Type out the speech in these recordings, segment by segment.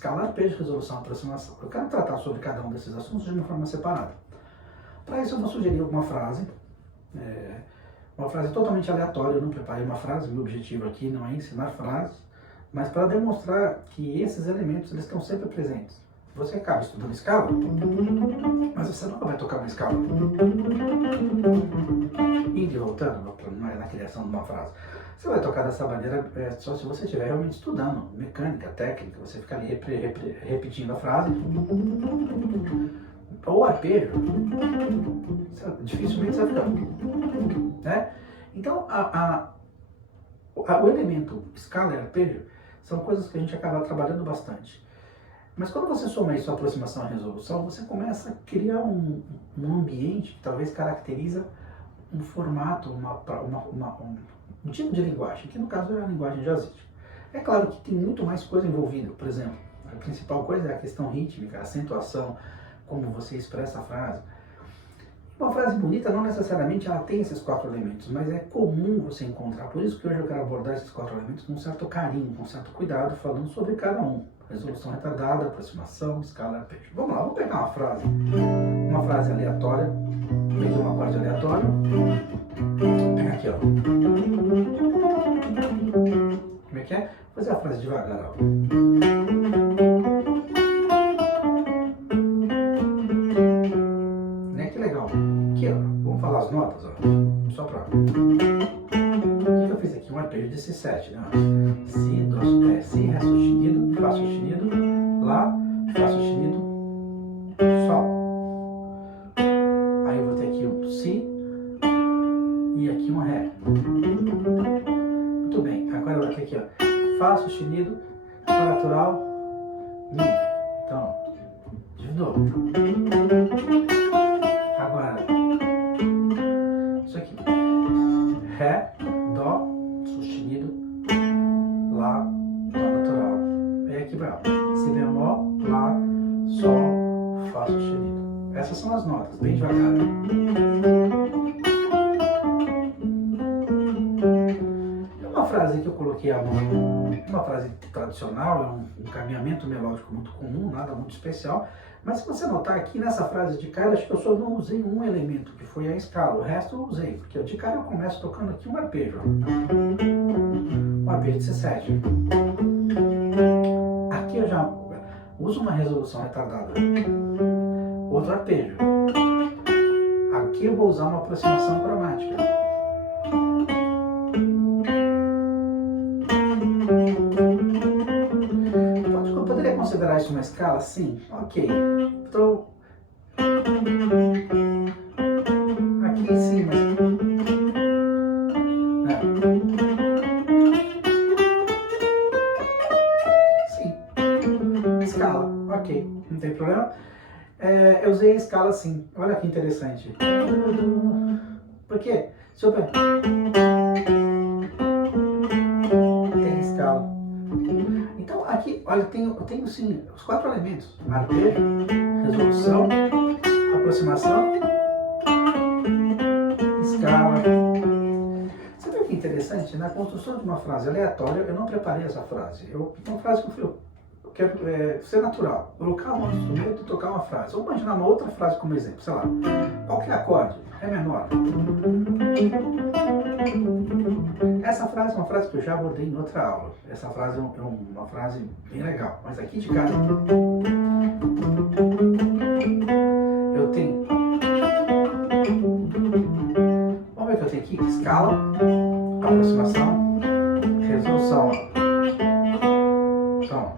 escala, arpejo, resolução, aproximação. Eu quero tratar sobre cada um desses assuntos de uma forma separada. Para isso eu vou sugerir uma frase totalmente aleatória. Eu não preparei uma frase, meu objetivo aqui não é ensinar frases, mas para demonstrar que esses elementos eles estão sempre presentes. Você acaba estudando escala, mas você nunca vai tocar uma escala indo e voltando na criação de uma frase. Você vai tocar dessa maneira só se você estiver realmente estudando mecânica, técnica, você ficar ali repetindo a frase. Ou arpejo, dificilmente você vai ficar. Né? Então, o elemento escala e arpejo são coisas que a gente acaba trabalhando bastante. Mas quando você soma isso à aproximação e resolução, você começa a criar um ambiente que talvez caracteriza um formato, um tipo de linguagem, que no caso é a linguagem jazzística. É claro que tem muito mais coisa envolvida. Por exemplo, a principal coisa é a questão rítmica, a acentuação, como você expressa a frase. Uma frase bonita não necessariamente ela tem esses 4 elementos, mas é comum você encontrar. Por isso que hoje eu quero abordar esses 4 elementos com um certo carinho, com um certo cuidado, falando sobre cada um. Resolução retardada, aproximação, escala, arpejo. Vamos lá, vamos pegar uma frase aleatória, meio de um acorde aleatório. Vou pegar aqui, ó. Como é que é? Vou fazer a frase devagar, ó. Né? Que legal. Aqui, ó. Vamos falar as notas, ó. Só pra... O que eu fiz aqui? Um arpejo de Si7, né? Si, Si, Ré sustenido, Fá sustenido, Lá, Fá sustenido, Sol. Aí eu vou ter aqui um Si e aqui um Ré. Muito bem, agora eu vou ter aqui, ó, Fá sustenido, Fá natural, Mi. Então, de novo. Agora, isso aqui. Ré, Dó, sustenido, Lá, Dó natural. E aqui vai, Si bemol, Lá, Sol, Fá sustenido. Essas são as notas, bem devagar. É uma frase que eu coloquei a mão, uma frase tradicional, é um caminhamento melódico muito comum, nada muito especial. Mas se você notar aqui nessa frase de cara, acho que eu só não usei um elemento, que foi a escala. O resto eu usei, porque de cara eu começo tocando aqui um arpejo. Um arpejo de Si7. Aqui eu já uso uma resolução retardada. Outro arpejo. Aqui eu vou usar uma aproximação cromática. Eu poderia considerar isso uma escala? Sim. Ok. Então, aqui em cima. Sim. Escala. Ok. Não tem problema. Eu usei a escala sim. Olha que interessante. Por quê? Se eu pegar... Tem escala. Então aqui, olha, eu tenho sim os 4 elementos. Arpejo, resolução, aproximação, escala. Você viu que interessante? Na construção de uma frase aleatória, eu não preparei essa frase. Uma frase que eu quero ser natural. Colocar um instrumento e tocar uma frase. Vamos imaginar uma outra frase como exemplo. Sei lá, qualquer acorde, Ré menor. Essa frase é uma frase que eu já abordei em outra aula. Essa frase é uma frase bem legal. Mas aqui de cara, eu tenho... Vamos ver o que eu tenho aqui. Escala, aproximação, resolução. Então...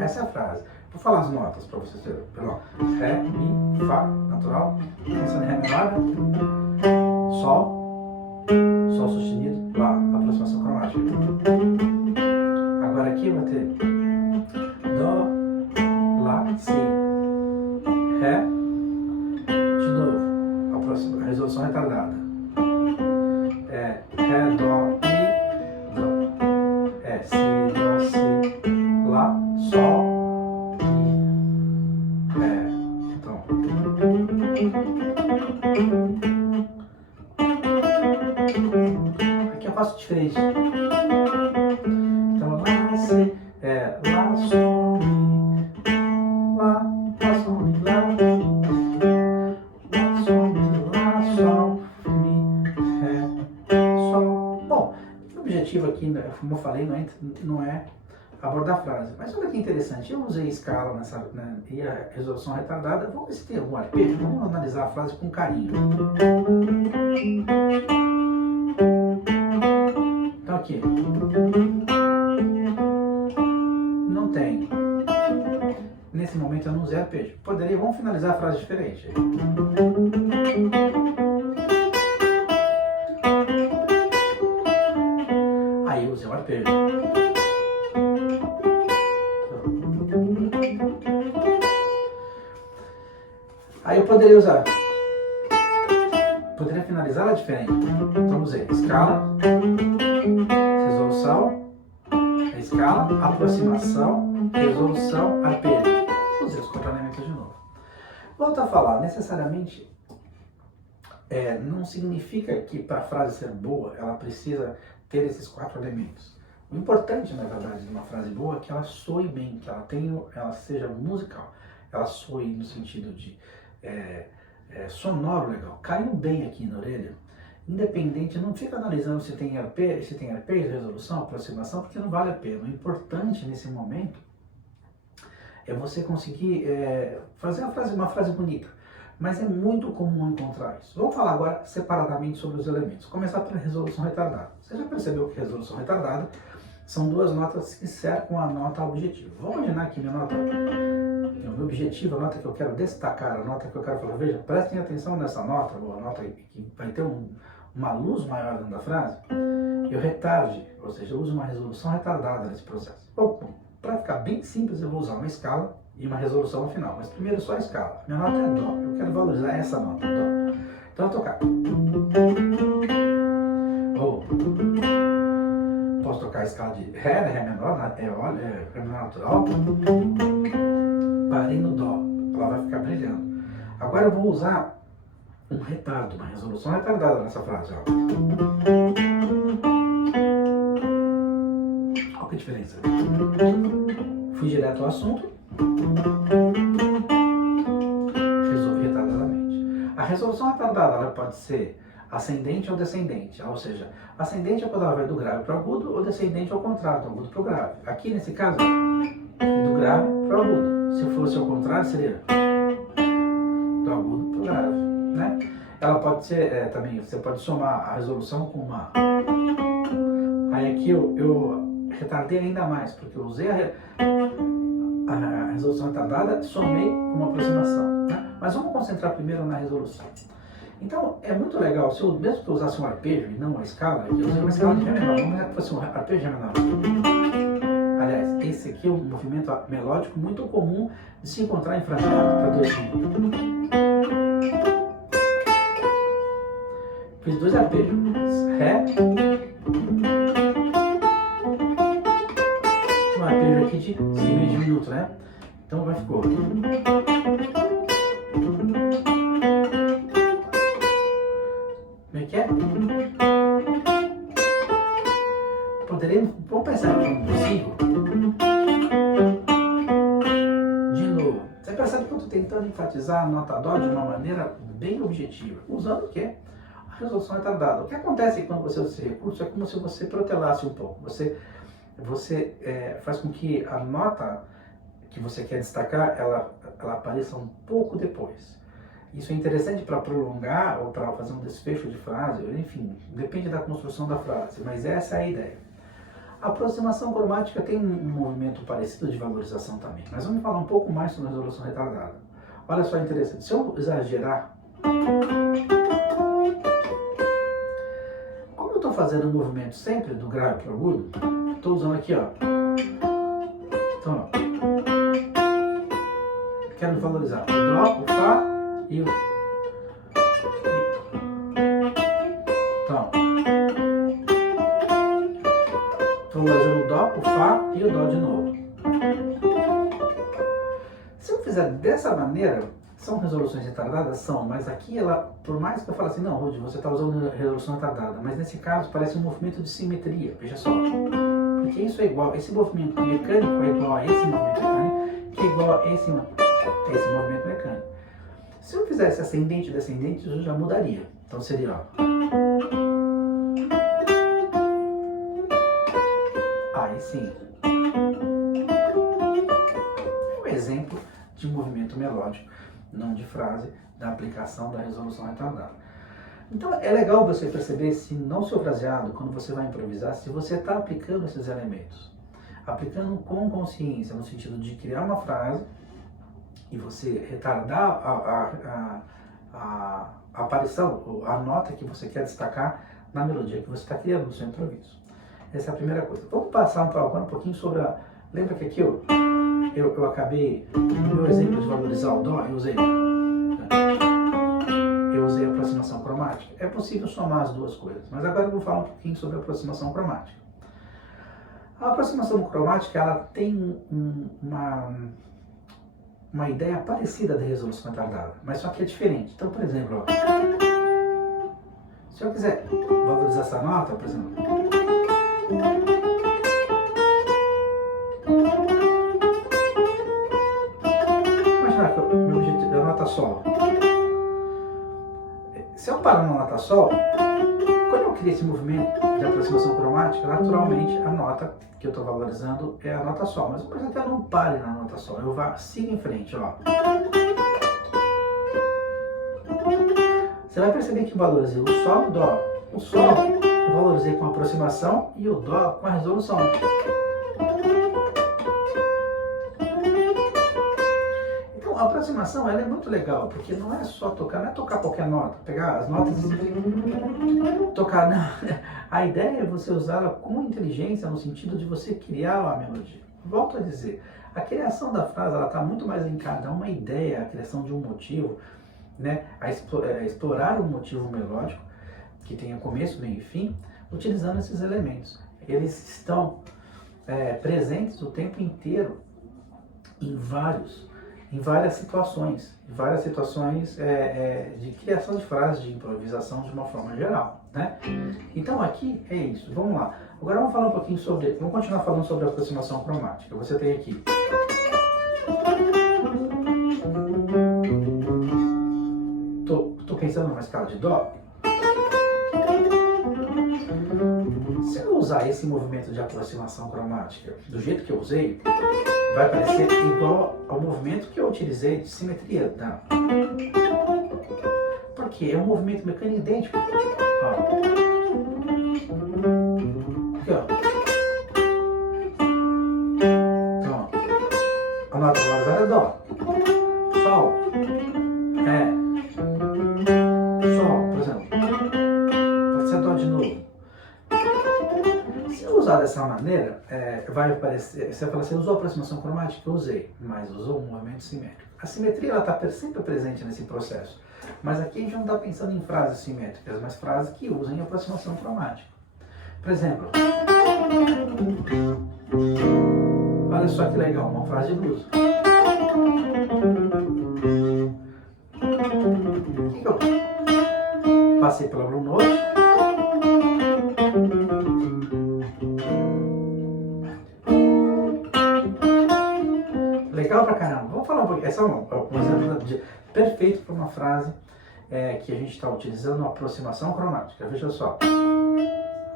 Essa é a frase. Vou falar as notas para vocês verem. Ré, Mi, Fá, natural. Essa é Ré menor. Sol, Sol sustenido, Lá, aproximação cromática. Agora aqui vai ter Dó, Lá, Si, Ré, de novo, resolução retardada. Ré, Dó, Mi, Dó. Si, Dó, Si, Lá, Sol, Mi, diferente. Então, lá, si, lá, sol, mi, lá, sol, mi, lá, sol, mi, lá, sol, mi, ré, sol. Bom, o objetivo aqui, como eu falei, não é abordar a frase. Mas olha que interessante, eu usei escala e a resolução retardada. Vamos ver se tem algum arpejo. Vamos analisar a frase com carinho. Então aqui. Não tem. Nesse momento eu não usei arpejo. Vamos finalizar a frase diferente. Aí eu usei o arpejo. Aí eu poderia finalizar ela diferente. Então usei escala, resolução, escala, aproximação, resolução, arpejo. Usei os quatro elementos de novo. Volto a falar, necessariamente não significa que para a frase ser boa, ela precisa ter esses quatro elementos. O importante, na verdade, de uma frase boa é que ela soe bem, que ela seja musical. Ela soe no sentido de sonoro legal, caiu bem aqui na orelha, independente, não fica analisando se tem arpejo, resolução, aproximação, porque não vale a pena. O importante nesse momento é você conseguir fazer uma frase bonita, mas é muito comum encontrar isso. Vamos falar agora separadamente sobre os elementos. Começar pela resolução retardada. Você já percebeu que resolução retardada são duas notas que cercam a nota objetivo. Vamos imaginar aqui minha nota. O meu objetivo, a nota que eu quero destacar, a nota que eu quero falar, veja, prestem atenção nessa nota, ou a nota que vai ter uma luz maior dentro da frase, eu retarde, ou seja, eu uso uma resolução retardada nesse processo. Bom, para ficar bem simples, eu vou usar uma escala e uma resolução no final, mas primeiro só a escala. Minha nota é Dó, eu quero valorizar essa nota, Dó. Então eu vou tocar. Posso tocar a escala de Ré, Ré menor, Ré menor natural. Parei no Dó, ela vai ficar brilhando. Agora eu vou usar um retardo, uma resolução retardada nessa frase. Olha que diferença. Fui direto ao assunto, resolvi retardadamente. A resolução retardada ela pode ser ascendente ou descendente, ou seja, ascendente é quando ela vai do grave para o agudo, ou descendente ao contrário, do agudo para o grave. Aqui nesse caso, do grave para o agudo. Se fosse ao contrário, seria do agudo para o grave, né? Ela pode ser também, você pode somar a resolução com uma. Aí aqui eu retardei ainda mais, porque eu usei a resolução retardada, somei com uma aproximação, né? Mas vamos concentrar primeiro na resolução. Então, é muito legal, mesmo que eu usasse um arpejo e não uma escala, eu usei uma escala de Ré menor, vamos dizer que fosse um arpejo de Ré menor. Aliás, esse aqui é um movimento melódico muito comum de se encontrar em fraseado para dois símbolos. Fiz dois arpejos, Ré, um arpejo aqui de meio diminuto, né? Então vai ficou. Como é que é? Vamos pensar aqui um possível. De novo. Você percebe que eu estou tentando enfatizar a nota Dó de uma maneira bem objetiva, usando o quê? A resolução retardada. O que acontece quando você usa esse recurso é como se você protelasse um pouco. Você faz com que a nota que você quer destacar, ela apareça um pouco depois. Isso é interessante para prolongar ou para fazer um desfecho de frase, enfim, depende da construção da frase, mas essa é a ideia. A aproximação cromática tem um movimento parecido de valorização também, mas vamos falar um pouco mais sobre a resolução retardada. Olha só, interessante, se eu exagerar, como eu estou fazendo o movimento sempre do grave para o agudo, estou usando aqui, ó. Então, ó, quero valorizar o Dó, o Fá e o... Então, estou valorizando o Dó, o Fá e o Dó de novo. Se eu fizer dessa maneira, São resoluções retardadas? São, mas aqui ela, por mais que eu fale assim, não, Rudy, você está usando resolução retardada, mas nesse caso parece um movimento de simetria, veja só. Porque isso é igual, esse movimento mecânico é igual a esse movimento mecânico, que é igual a esse movimento mecânico. Se eu fizesse ascendente e descendente, isso já mudaria. Então seria, ó. Aí sim. É um exemplo de movimento melódico, não de frase, da aplicação da resolução retardada. Então é legal você perceber se no seu fraseado, quando você vai improvisar, se você está aplicando esses elementos. Aplicando com consciência, no sentido de criar uma frase e você retardar a aparição, a nota que você quer destacar na melodia que você está criando no seu improviso. Essa é a primeira coisa. Vamos passar agora um pouquinho sobre a... Lembra que aqui eu acabei, no meu exemplo de valorizar o Dó, eu usei a aproximação cromática. É possível somar as duas coisas, mas agora eu vou falar um pouquinho sobre a aproximação cromática. A aproximação cromática, ela tem uma ideia parecida da resolução retardada, mas só que é diferente. Então, por exemplo, ó, se eu quiser valorizar essa nota, por exemplo, imaginar que o meu objetivo é a nota Sol. Se eu paro na nota Sol, quando eu crio esse movimento de aproximação cromática, naturalmente a nota que eu estou valorizando é a nota Sol. Mas eu até não pare na nota Sol, eu siga em frente, ó. Você vai perceber que eu valorizei o Sol e o Dó. O Sol eu valorizei com a aproximação e o Dó com a resolução. Então a aproximação ela é muito legal, porque não é só tocar, não é tocar qualquer nota, pegar as notas e tocar, não. A ideia é você usá-la com inteligência no sentido de você criar uma melodia. Volto a dizer, a criação da frase ela está muito mais linkada a uma ideia, a criação de um motivo, né? A explorar um motivo melódico que tenha começo, meio e fim, utilizando esses elementos. Eles estão presentes o tempo inteiro em várias situações de criação de frases, de improvisação de uma forma geral, né? Então aqui é isso, vamos lá. Agora vamos falar um pouquinho vamos continuar falando sobre a aproximação cromática. Você tem aqui tô pensando numa escala de Dó. Se eu usar esse movimento de aproximação cromática do jeito que eu usei, vai parecer igual ao movimento que eu utilizei de simetria da... Porque é um movimento mecânico idêntico. Ó. Aqui, ó. Então, ó. A nota valorizada é Dó. Sol. Ré. Sol, por exemplo. Pode ser Dó de novo. Se eu usar dessa maneira, vai aparecer, você vai falar assim, usou a aproximação cromática? Eu usei, mas usou um movimento simétrico. A simetria está sempre presente nesse processo, mas aqui a gente não está pensando em frases simétricas, mas frases que usem aproximação cromática. Por exemplo, olha só que legal, uma frase de blues. O que eu passei pela Blue Note? Legal pra caramba. Vamos falar um pouquinho. Essa é um exemplo perfeito para uma frase que a gente está utilizando uma aproximação cromática. Veja só.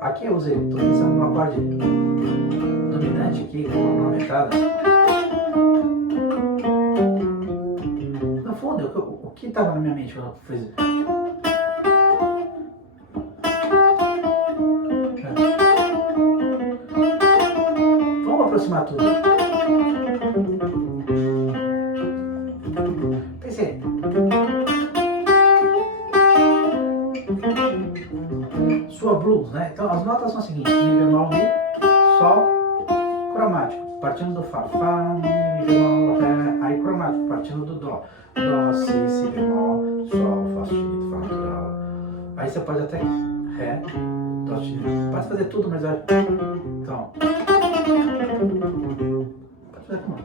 Aqui eu usei, estou pensando no acorde dominante aqui, com uma aumentada. No fundo, o que estava na minha mente quando eu fiz? Vamos aproximar tudo. Pensei. Sua blues, né? Então as notas são as seguintes: Mi bemol, Mi, Sol, cromático, partindo do Fá, Fá, Mi bemol, Ré, aí cromático, partindo do Dó, Dó, Si bemol, Sol, Fá sustenido, Fá natural. Aí você pode até Ré, Dó sustenido, pode fazer tudo, mas vai. Então, pode fazer como?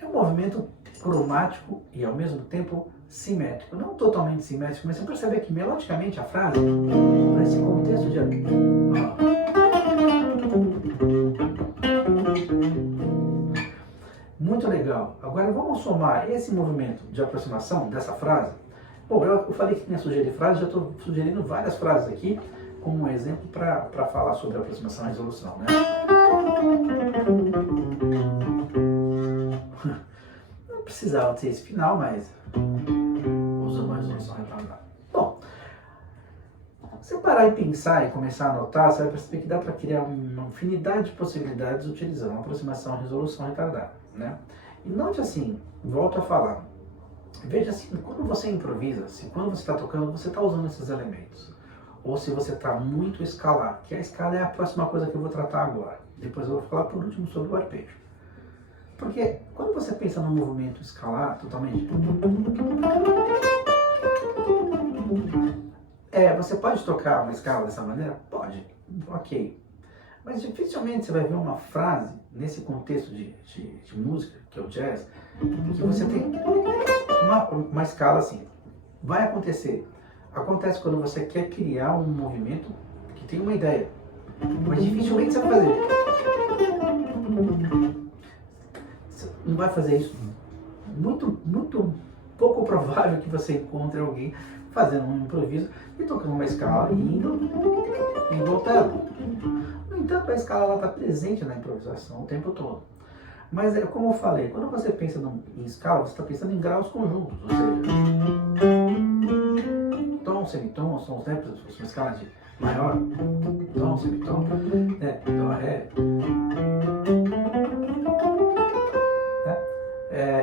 É um movimento cromático e ao mesmo tempo simétrico. Não totalmente simétrico, mas você percebe que melodicamente a frase, para esse contexto de... Muito legal. Agora vamos somar esse movimento de aproximação dessa frase. Bom, eu falei que tinha sugerir frases, já estou sugerindo várias frases aqui como um exemplo para falar sobre aproximação e resolução, né? Não precisava ter esse final, mas usando uma resolução retardada. Bom, se você parar e pensar e começar a anotar, você vai perceber que dá para criar uma infinidade de possibilidades utilizando aproximação e resolução retardada, né? E note assim, volto a falar, veja assim, quando você improvisa, quando você está tocando, você está usando esses elementos. Ou se você está muito escalar, que a escala é a próxima coisa que eu vou tratar agora. Depois eu vou falar por último sobre o arpejo. Porque quando você pensa no movimento escalar totalmente... você pode tocar uma escala dessa maneira? Pode, ok. Mas dificilmente você vai ver uma frase nesse contexto de música, que é o jazz, que você tem uma escala assim. Vai acontecer. Acontece quando você quer criar um movimento que tem uma ideia. Mas dificilmente você vai fazer. Você não vai fazer isso. Muito pouco provável que você encontre alguém fazendo um improviso e tocando uma escala e indo e voltando. No entanto, a escala está presente na improvisação o tempo todo. Mas é como eu falei, quando você pensa em escala, você está pensando em graus conjuntos, ou seja, tom, semitom, são sempre uma escala de maior, tom, semitom, dó, ré.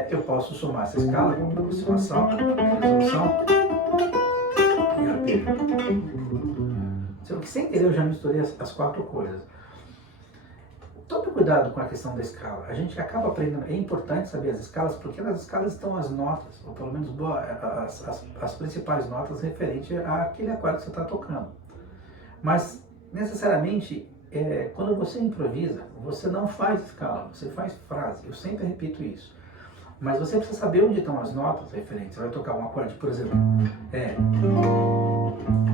Eu posso somar essa escala com aproximação, resolução e arpejo. Só que sem querer eu já misturei as quatro coisas. Tome cuidado com a questão da escala. A gente acaba aprendendo, é importante saber as escalas, porque nas escalas estão as notas, ou pelo menos as principais notas referentes àquele acorde que você está tocando. Mas, necessariamente, quando você improvisa, você não faz escala, você faz frase. Eu sempre repito isso. Mas você precisa saber onde estão as notas referentes. Você vai tocar um acorde, por exemplo,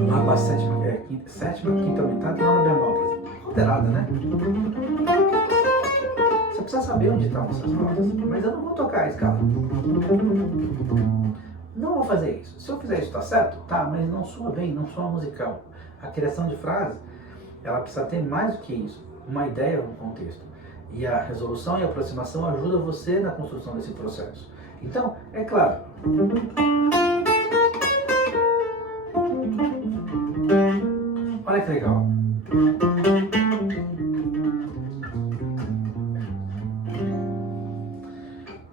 Lá com a sétima, quinta aumentada e nona bemol, por exemplo. Alterada, né? Você precisa saber onde estão essas notas. Mas eu não vou tocar a escala. Não vou fazer isso. Se eu fizer isso, tá certo? Tá, mas não soa bem, não soa musical. A criação de frase, ela precisa ter mais do que isso. Uma ideia, um contexto. E a resolução e a aproximação ajudam você na construção desse processo. Então, é claro. Olha que legal.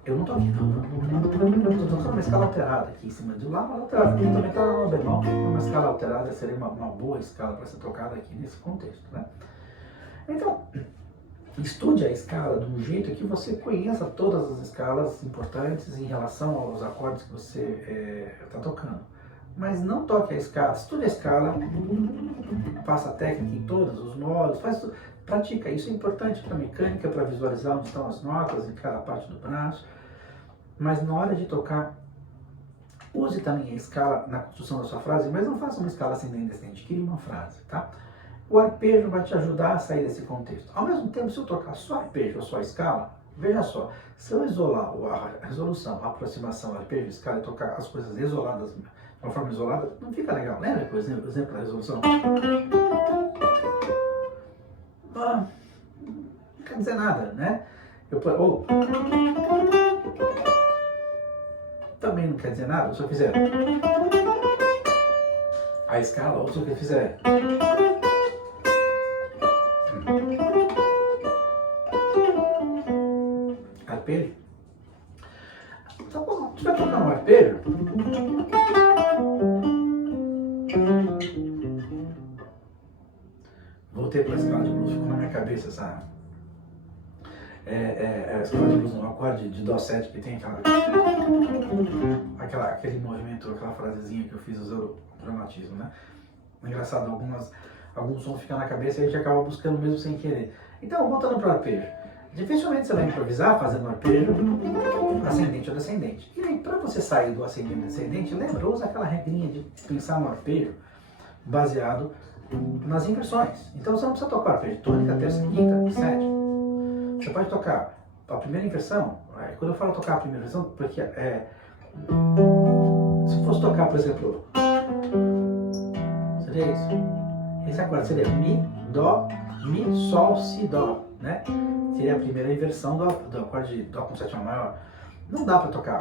Eu não tô aqui, não. Eu tô tocando uma escala alterada aqui em cima de lá, uma alterada. Aqui também tá uma bemol, uma escala alterada seria uma boa escala para ser tocada aqui nesse contexto, né? Então, estude a escala de um jeito que você conheça todas as escalas importantes em relação aos acordes que você está tocando. Mas não toque a escala, estude a escala, faça a técnica em todos os modos, pratica. Isso é importante para a mecânica, para visualizar onde estão as notas em cada parte do braço. Mas na hora de tocar, use também a escala na construção da sua frase, mas não faça uma escala ascendente e descendente, crie uma frase, tá? O arpejo vai te ajudar a sair desse contexto. Ao mesmo tempo, se eu tocar só arpejo ou só escala, veja só, se eu isolar a resolução, a aproximação, arpejo, escala e tocar as coisas isoladas, de uma forma isolada, não fica legal. Lembra, por exemplo da resolução? Não quer dizer nada, né? Também não quer dizer nada, se eu fizer a escala, ou se eu fizer arpejo. Então, quando você vai tocar um arpejo, voltei para a escala de blues, ficou na minha cabeça essa a escala de blues, um acorde de Dó7 que tem aquele movimento, aquela frasezinha que eu fiz usando o dramatismo, né? Engraçado, alguns sons ficam na cabeça e a gente acaba buscando mesmo sem querer. Então, voltando para o arpejo. Dificilmente você vai improvisar fazendo um arpejo ascendente ou descendente. E aí, para você sair do ascendente e descendente, lembra, usa aquela regrinha de pensar no arpejo baseado nas inversões. Então você não precisa tocar arpejo tônica, terça, quinta, sétima. Você pode tocar a primeira inversão. Quando eu falo tocar a primeira inversão, porque se fosse tocar, por exemplo, seria isso. Esse acorde seria Mi, Dó, Mi, Sol, Si, Dó, né? Seria a primeira inversão do acorde de Dó com sétima maior. Não dá para tocar.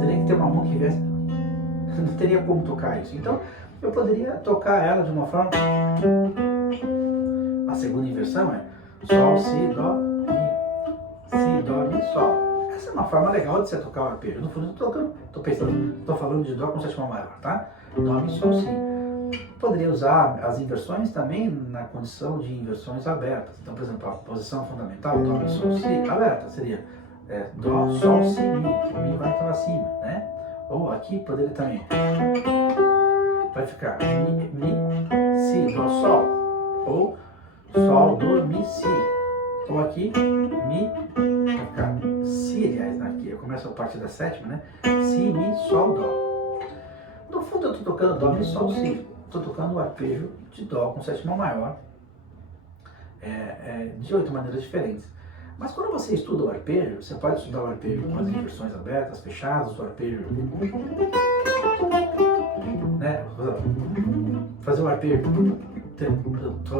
Teria que ter uma mão que viesse. Não teria como tocar isso. Então, eu poderia tocar ela de uma forma. A segunda inversão é Sol, Si, Dó, Mi. Si, Dó, Mi, Sol. Essa é uma forma legal de você tocar o arpejo. No fundo, estou falando de Dó com sétima maior, tá? Dó, Mi, Sol, Si. Poderia usar as inversões também na condição de inversões abertas. Então, por exemplo, a posição fundamental, Dó, Mi, Sol, Si, aberta, seria Dó, Sol, Si, Mi. O Mi vai estar acima, né? Ou aqui poderia também. Vai ficar Mi, Si, Dó, Sol. Ou Sol, Dó, Mi, Si. Ou aqui, Mi, vai ficar Si, aliás, aqui eu começo a partir da sétima, né? Si, Mi, Sol, Dó. No fundo eu estou tocando Dó, Mi, Sol, Si. Estou tocando o arpejo de Dó com sétima maior de 8 maneiras diferentes. Mas quando você estuda o arpejo, você pode estudar o arpejo com as inversões abertas, fechadas, o arpejo, né? Fazer o arpejo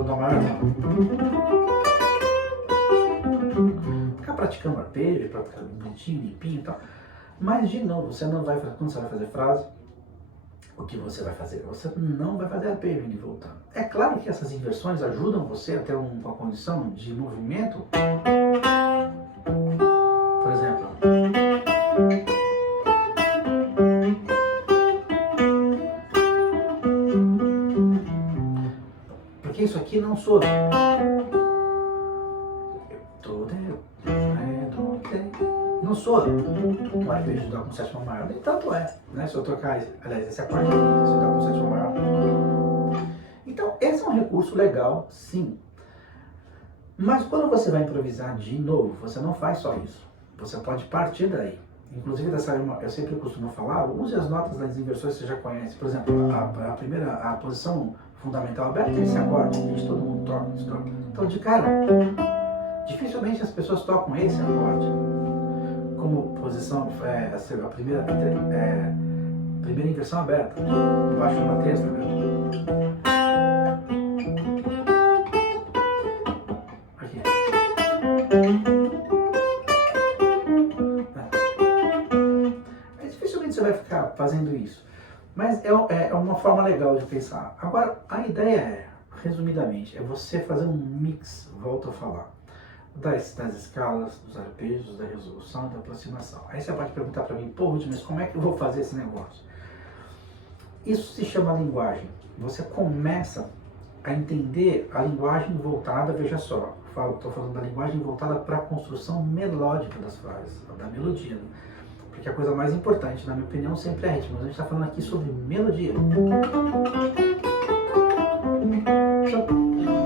Dó maior, ficar praticando o arpejo, para ficar bonitinho, limpinho e tal. Mas de novo, você não vai, quando você vai fazer frase, o que você vai fazer? Você não vai fazer arpejo de voltando. É claro que essas inversões ajudam você a ter uma condição de movimento. Por exemplo, porque isso aqui não soa. Não soa um arpejo de Dó com sétima maior, nem tanto é, né? Se eu tocar, aliás, esse acorde aqui, se eu Dó com sétima maior. Então, esse é um recurso legal, sim. Mas quando você vai improvisar de novo, você não faz só isso. Você pode partir daí. Inclusive, eu sempre costumo falar, use as notas das inversões que você já conhece. Por exemplo, a posição fundamental aberta é esse acorde, que todo mundo toca. Então, de cara, dificilmente as pessoas tocam esse acorde como posição, a primeira inversão aberta, embaixo de uma terça, aqui. Dificilmente você vai ficar fazendo isso, mas é uma forma legal de pensar. Agora, a ideia resumidamente, é você fazer um mix, volto a falar, das escalas, dos arpejos, da resolução, da aproximação. Aí você pode perguntar para mim, pô, Ruth, mas como é que eu vou fazer esse negócio? Isso se chama linguagem. Você começa a entender a linguagem voltada, veja só, estou falando da linguagem voltada para a construção melódica das frases, da melodia. Porque a coisa mais importante, na minha opinião, sempre é ritmo. Mas a gente está falando aqui sobre melodia.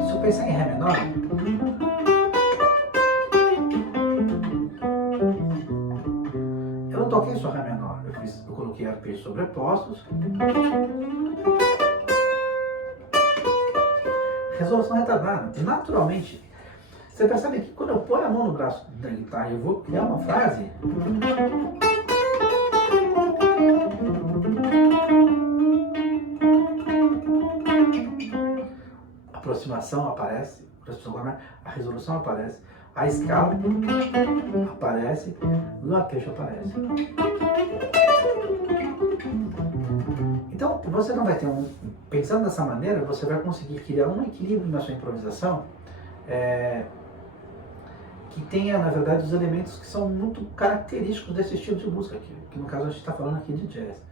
Se eu pensar em Ré menor, eu não toquei só Ré menor, eu coloquei arpejos sobrepostos, resolução retardada. Naturalmente, você percebe que quando eu ponho a mão no braço da guitarra e eu vou criar uma frase, a aproximação aparece, a resolução aparece, a escala aparece e o arpejo aparece. Então, você não vai ter pensando dessa maneira, você vai conseguir criar um equilíbrio na sua improvisação que tenha, na verdade, os elementos que são muito característicos desse estilo de música, que no caso a gente está falando aqui de jazz.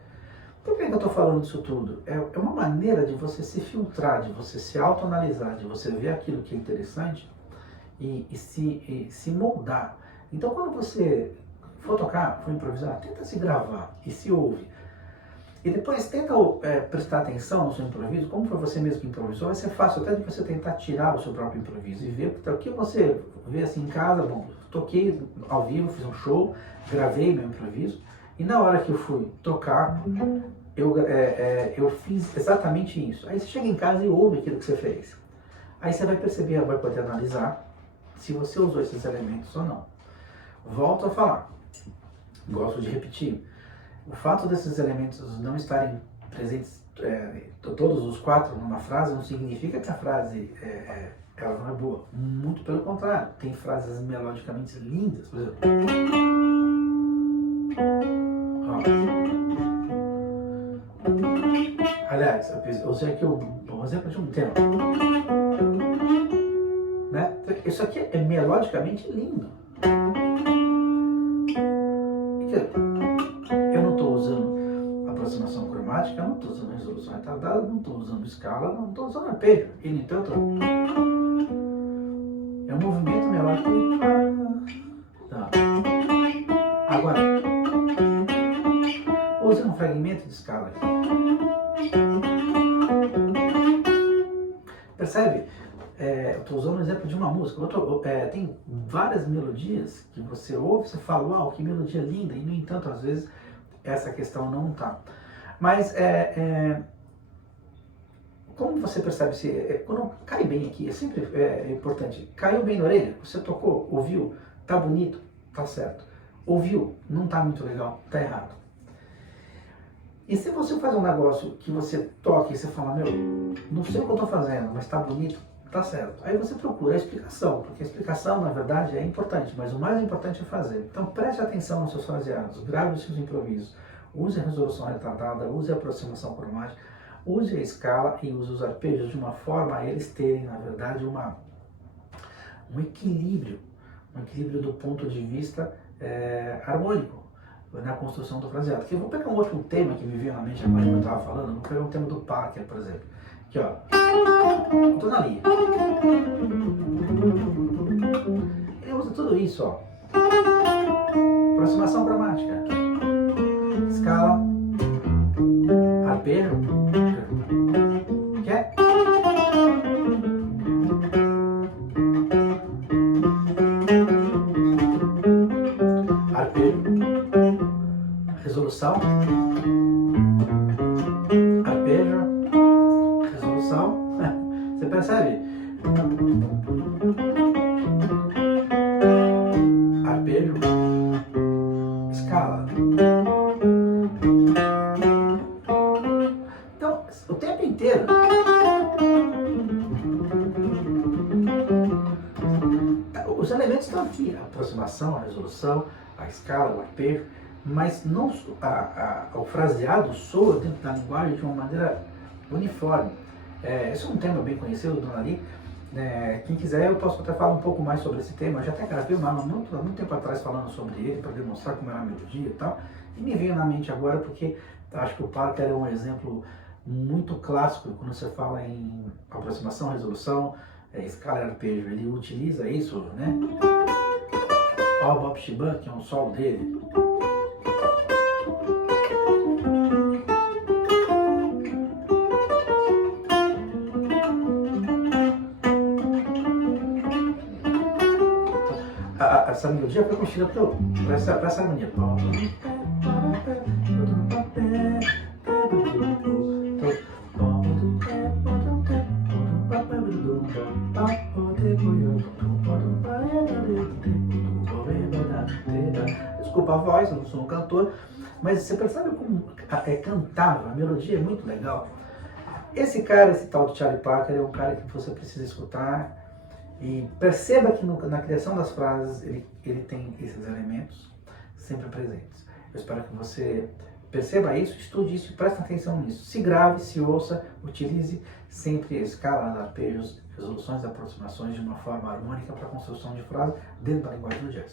Por que eu estou falando disso tudo? É uma maneira de você se filtrar, de você se autoanalisar, de você ver aquilo que é interessante e se moldar. Então, quando você for tocar, for improvisar, tenta se gravar e se ouve. E depois tenta prestar atenção no seu improviso, como foi você mesmo que improvisou, vai ser fácil até de você tentar tirar o seu próprio improviso e ver o que você vê assim em casa. Bom, toquei ao vivo, fiz um show, gravei meu improviso, e na hora que eu fui tocar, eu fiz exatamente isso. Aí você chega em casa e ouve aquilo que você fez. Aí você vai perceber, vai poder analisar se você usou esses elementos ou não. Volto a falar, gosto de repetir. O fato desses elementos não estarem presentes, todos os 4 numa frase, não significa que a frase ela não é boa. Muito pelo contrário, tem frases melodicamente lindas, por exemplo. Ó. Aliás, eu usei aqui um exemplo de um tema. Né? Isso aqui é melodicamente lindo. Eu não estou usando aproximação cromática, eu não estou usando resolução retardada, não estou usando escala, não estou usando arpejo. E, no entanto, é um movimento melódico. Tá. Agora, use um fragmento de escala aqui. Percebe? Eu estou usando o exemplo de uma música. Tem várias melodias que você ouve, você fala, uau, que melodia linda, e no entanto, às vezes, essa questão não está. Mas, como você percebe, quando cai bem aqui, é sempre importante, caiu bem na orelha, você tocou, ouviu, tá bonito, tá certo. Ouviu, não tá muito legal, tá errado. E se você faz um negócio que você toca e você fala, meu, não sei o que eu estou fazendo, mas tá bonito, tá certo. Aí você procura a explicação, porque a explicação, na verdade, é importante, mas o mais importante é fazer. Então preste atenção nos seus fraseados, grave os seus improvisos, use a resolução retardada, use a aproximação cromática, use a escala e use os arpejos de uma forma a eles terem, na verdade, um equilíbrio do ponto de vista harmônico na construção do fraseado. Porque eu vou pegar um outro tema que me veio na mente agora que eu estava falando, vou pegar um tema do Parker, por exemplo. Aqui, ó. Estou na linha. Ele usa tudo isso, ó. Aproximação cromática. Escala. Arpejo. Quer? Arpejo. Resolução. Arpejo. Resolução. Você percebe? Arpejo. Escala. Então, o tempo inteiro. Os elementos estão aqui, a aproximação, a resolução, a escala, o arpejo, mas não, o fraseado soa dentro da linguagem de uma maneira uniforme. Esse é um tema bem conhecido do Nari. Quem quiser, eu posso até falar um pouco mais sobre esse tema. Eu já até gravei há muito tempo atrás falando sobre ele, para demonstrar como era a melodia e tal. E me veio na mente agora porque acho que o Parker é um exemplo muito clássico quando você fala em aproximação, resolução, escala e arpejo. Ele utiliza isso, né? Ó, o Bob Shiban, que é um solo dele. Essa melodia foi construída para essa harmonia. Desculpa a voz, eu não sou um cantor, mas você percebe como é cantável, a melodia é muito legal. Esse cara, esse tal de Charlie Parker, é um cara que você precisa escutar. E perceba que na criação das frases ele tem esses elementos sempre presentes. Eu espero que você perceba isso, estude isso e preste atenção nisso. Se grave, se ouça, utilize sempre escalas, arpejos, resoluções, aproximações de uma forma harmônica para a construção de frases dentro da linguagem do jazz.